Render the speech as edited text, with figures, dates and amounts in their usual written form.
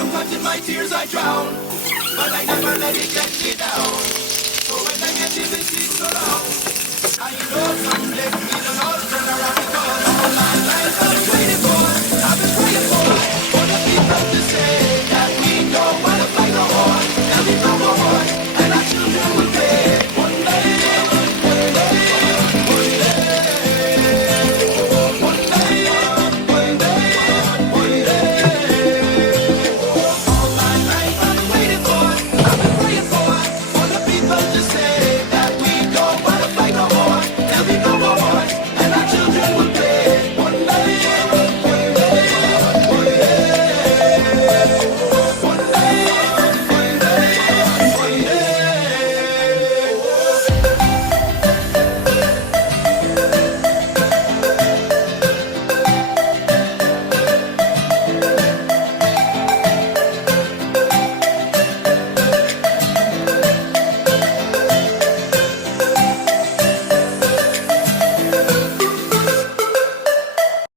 Sometimes in my tears I drown, but I never let it get me down. So when the negativity so loud, I know someday it'll all turn around because